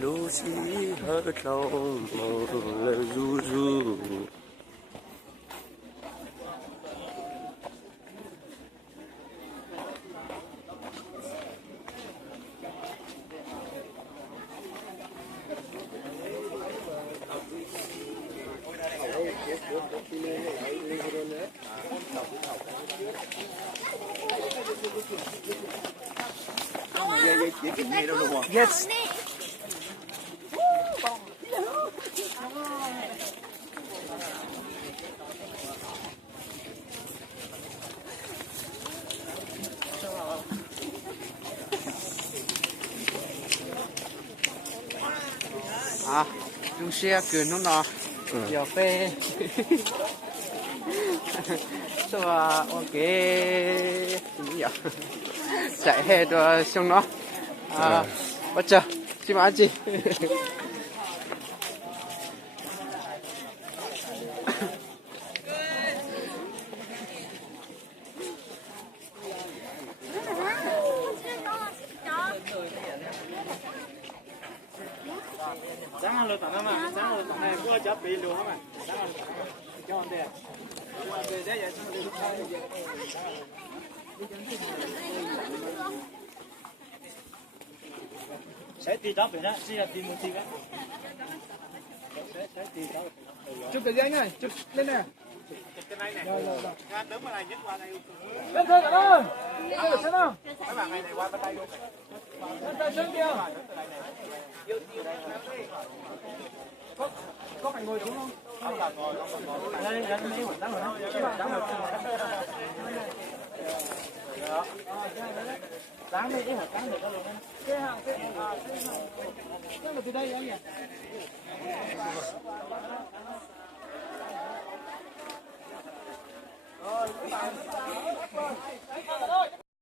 Lũ xì hớt lòng mong lời ru ru. Yes. À, chúng xe cứ nó nọ, giờ phê, sao mà ok, gì vậy? Chạy hết rồi xong nó, bắt chờ, chị mà chị. Sáng rồi tận mà, sáng rồi tận này có chấp bị luôn mà. Sáng rồi cho anh đây. Về đấy vậy xong đi. Sẽ đi đó về đó, chỉ là đi một tí cái. Sẽ đi đó. Chụp cái gì anh ơi, chụp lên nè. Cái này này. Rồi. Đứng mà này nhất qua đây. Lên thôi cả ơi. Đi xem nào. Các bạn này qua bên đây luôn. Lên đây xuống kia. Có phải ngồi xuống không? Không là ngồi, không là ngồi. Đây, đây mấy quần đắng rồi đó. Dáng đây, hả? Dáng được luôn. Cái hàng, cái là từ đây anh nhỉ?